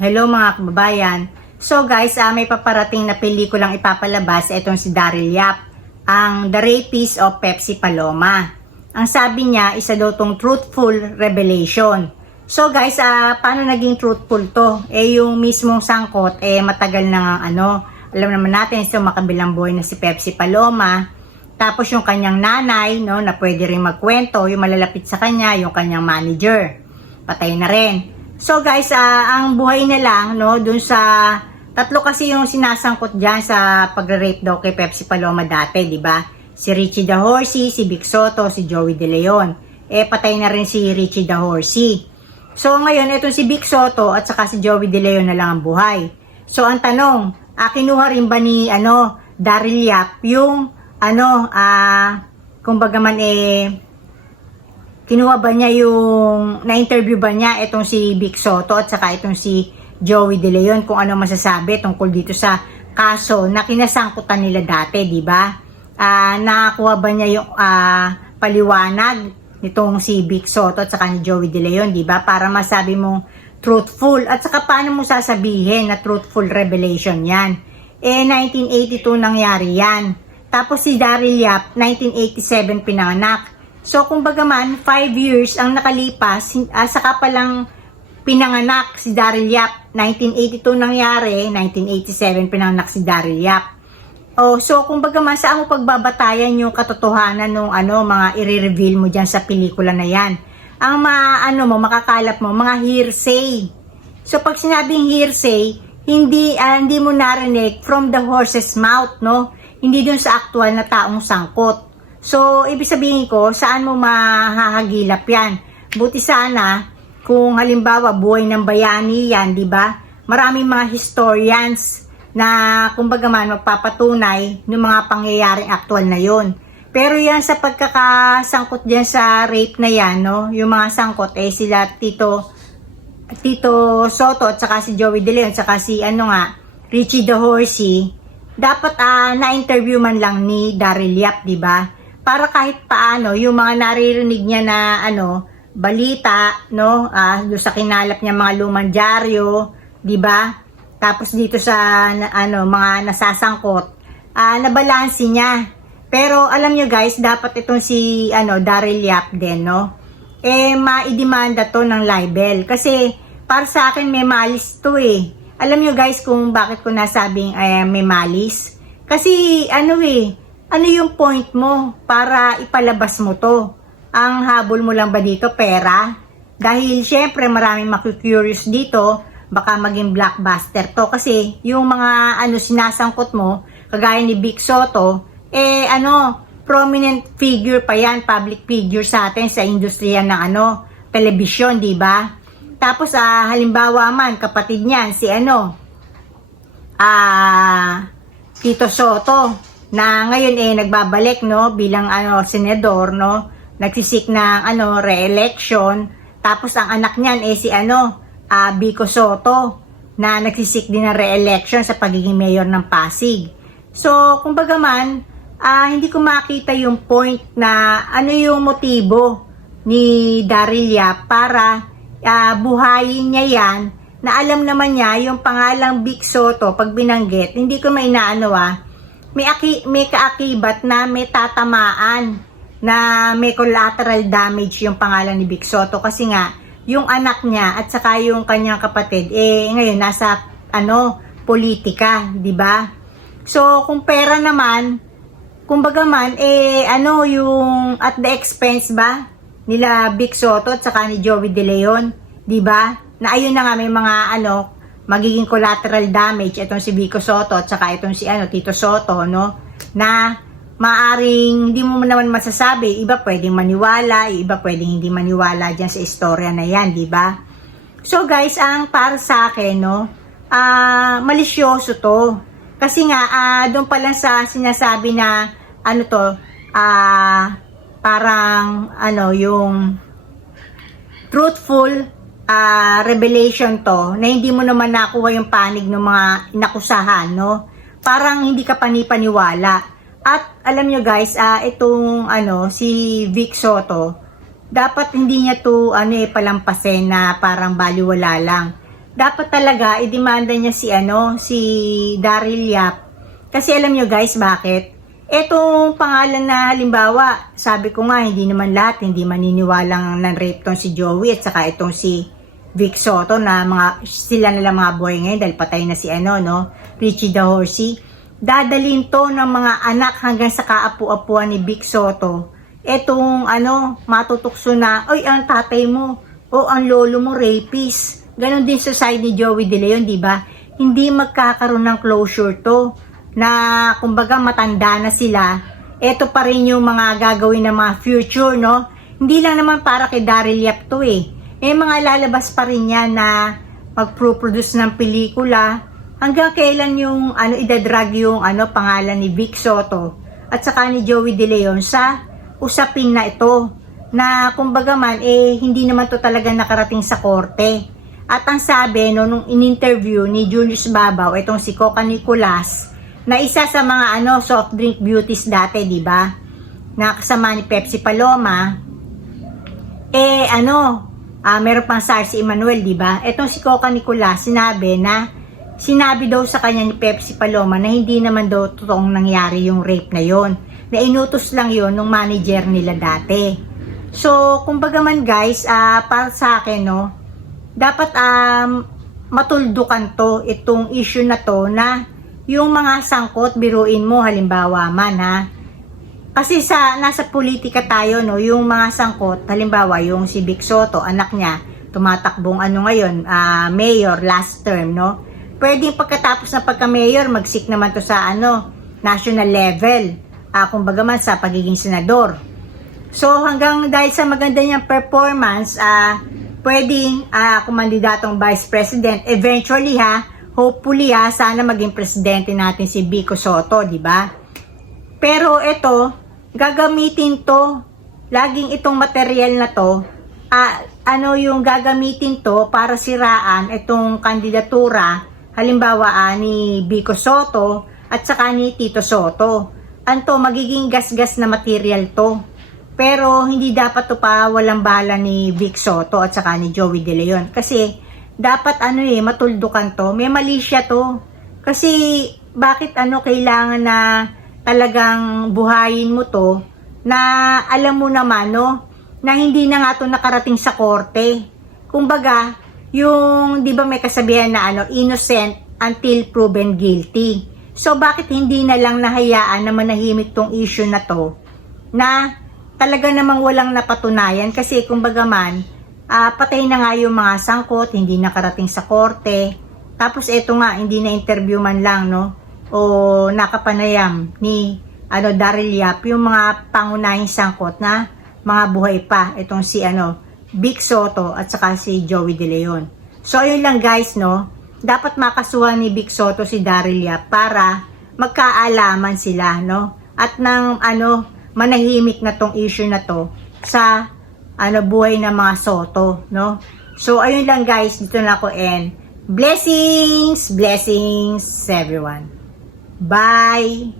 Hello mga kababayan. So guys, may paparating na pelikulang ipapalabas. Itong si Daryl Yap, ang The Rapist of Pepsi Paloma. Ang sabi niya, isa daw tong truthful revelation. So guys, paano naging truthful to? Yung mismong sangkot, matagal na alam naman natin, so makabilang buhay na si Pepsi Paloma. Tapos yung kanyang nanay, no, na pwede rin magkwento, yung malalapit sa kanya, yung kanyang manager. Patay na rin. So guys, ang buhay na lang, no, dun sa tatlo kasi yung sinasangkot diyan sa pagre-rape daw kay Pepsi Paloma dati, di ba? Si Richie the Horsey, si Vic Soto, si Joey De Leon. Patay na rin si Richie the Horsey. So ngayon, itong si Vic Soto at saka si Joey De Leon na lang ang buhay. So ang tanong, kinuha rin ba ni Daryl Yap yung kumbaga man kinuha ba niya yung, na-interview ba niya itong si Vic Soto at saka itong si Joey De Leon kung ano masasabi tungkol dito sa kaso na kinasangkutan nila dati, di ba? Nakakuha ba niya yung paliwanag nitong si Vic Soto at saka ni Joey De Leon, di ba? Para masabi mong truthful. At saka paano mo sasabihin na truthful revelation yan? 1982 nangyari yan. Tapos si Daryl Yap, 1987 pinanganak. So, kumbaga man, 5 years ang nakalipas, saka palang pinanganak si Daryl Yap. 1982 nangyari, 1987 pinanganak si Daryl Yap. So, kumbaga man, saan mo pagbabatayan yung katotohanan ng mga i-reveal mo dyan sa pelikula na yan? Ang makakalap mo, mga hearsay. So, pag sinabing hearsay, hindi mo narinig from the horse's mouth, no? Hindi dun sa actual na taong sangkot. So, ibig sabihin ko, saan mo mahahagilap yan? Buti sana, kung halimbawa, buhay ng bayani yan, di ba? Maraming mga historians na, kumbaga man, magpapatunay ng mga pangyayaring aktual na yon. Pero yan, sa pagkakasangkot dyan sa rape na yan, no? Yung mga sangkot, sila Tito Soto, at saka si Joey De Leon, at saka si, Richie the Horsey, dapat na-interview man lang ni Daryl Yap, di ba? Para kahit paano yung mga naririnig niya na balita, no, do sa kinalap niya mga lumang dyaryo, di ba? Tapos dito sa mga nasasangkot, nabalansi niya. Pero alam niyo guys, dapat itong si Daryl Yap din, no? Maidemanda to ng libel kasi para sa akin may malis to eh. Alam niyo guys kung bakit ko nasabing may malis? Kasi ano yung point mo para ipalabas mo to? Ang habol mo lang ba dito, pera? Dahil syempre maraming makikurious dito, baka maging blockbuster to. Kasi yung mga sinasangkot mo, kagaya ni Vic Soto, prominent figure pa yan, public figure sa atin sa industriya ng telebisyon, di ba? Tapos halimbawa man, kapatid niyan, si Tito Soto, na ngayon nagbabalik no bilang senador no, nagsisik ng re-election. Tapos ang anak niyan si Vico Soto na nagsisik din ng re-election sa pagiging mayor ng Pasig. So kumbaga man hindi ko makita yung point na yung motibo ni Daryl Yap para buhayin niya yan na alam naman niya yung pangalang Vic Soto pag binanggit, hindi ko may kaakibat na may tatamaan na may collateral damage yung pangalan ni Vic Soto kasi nga yung anak niya at saka yung kanyang kapatid ngayon nasa politika, di ba? So kung pera naman, kumbaga man yung at the expense ba nila Vic Soto at saka ni Joey De Leon, di ba? Na ayun na nga may mga magiging collateral damage itong si Vico Soto at saka itong si Tito Soto, no? Na maaring hindi mo naman masasabi, iba pwedeng maniwala, iba pwedeng hindi maniwala diyan sa istorya na yan, di ba? So guys, ang para sa akin, no, malisyoso to. Kasi nga doon pa lang sa sinasabi na parang yung truthful revelation to na hindi mo naman nakuha yung panig ng mga inakusahan, no? Parang hindi ka panipaniwala. At alam nyo guys, itong si Vic Soto, dapat hindi niya to palampasin na parang baliwala lang. dapat talaga idemanda niya si Daryl Yap. Kasi alam nyo guys, bakit? Etong pangalan na halimbawa, sabi ko nga, hindi naman lahat, hindi maniniwalang nan-rape tong si Joey at saka itong si Vic Soto na sila na lang mga boy ngayon dahil patay na si Richie the Horsey. Dadalhin to ng mga anak hanggang sa kaapu-apuan ni Vic Soto. Etong matutukso na, oy, ang tatay mo o ang lolo mo rapist. Ganon din sa side ni Joey De Leon, di ba? Hindi magkakaroon ng closure to na kumbaga matanda na sila. Ito pa rin yung mga gagawin ng mga future, no? Hindi lang naman para kay Daryl Yap to May mga lalabas pa rin yan na mag-produce ng pelikula. Hanggang kailan yung idadrag yung pangalan ni Vic Soto at saka ni Joey De Leon sa usapin na ito na kumbaga man hindi naman to talaga nakarating sa korte. At ang sabi nung in-interview ni Julius Babaw, itong si Coca Nicolas, na isa sa mga soft drink beauties dati, di ba? Na kasama ni Pepsi Paloma, meron pang SAR si Emmanuel, di ba? Itong si Coca Nicolas, sinabi daw sa kanya ni Pepsi Paloma na hindi naman daw totoong nangyari yung rape na yon, na inutos lang yon ng manager nila dati. So, kumbaga man guys, para sa akin, dapat matuldukan to, itong issue na to, na yung mga sangkot, biruin mo, halimbawa man kasi nasa politika tayo, yung mga sangkot, halimbawa yung si Vic Soto, anak niya, tumatakbong ngayon, mayor last term, pwedeng pagkatapos na pagka-mayor, mag-seek naman to sa national level, kumbaga man sa pagiging senador. So hanggang dahil sa maganda niyang performance, pwedeng kumandidatong vice president, eventually hopefully sana maging presidente natin si Vico Soto, di ba? Pero ito, gagamitin to, laging itong material na to, yung gagamitin to para siraan itong kandidatura, halimbawa ni Vico Soto at saka ni Tito Soto. Magiging gasgas na material to. Pero hindi dapat to pa walang bala ni Vic Soto at saka ni Joey De Leon. Kasi dapat matuldukan to. May mali siya to. Kasi bakit kailangan na talagang buhayin mo to na alam mo naman na hindi na nga to nakarating sa korte. Kumbaga, yung 'di ba may kasabihan na innocent until proven guilty. So bakit hindi na lang nahayaan na manahimik tong issue na to na talaga namang walang napatunayan kasi kumbaga man patay na nga yung mga sangkot, hindi nakarating sa korte. Tapos eto nga hindi na interview man lang o nakapanayam ni Daryl Yap yung mga pangunahing sangkot na mga buhay pa itong si Vic Soto at saka si Joey De Leon. So ayun lang guys, dapat makasuhan ni Vic Soto si Daryl Yap para magkaalaman sila, at nang manahimik na tong issue na to sa buhay ng mga Soto, So ayun lang guys, dito na ako and blessings everyone. Bye.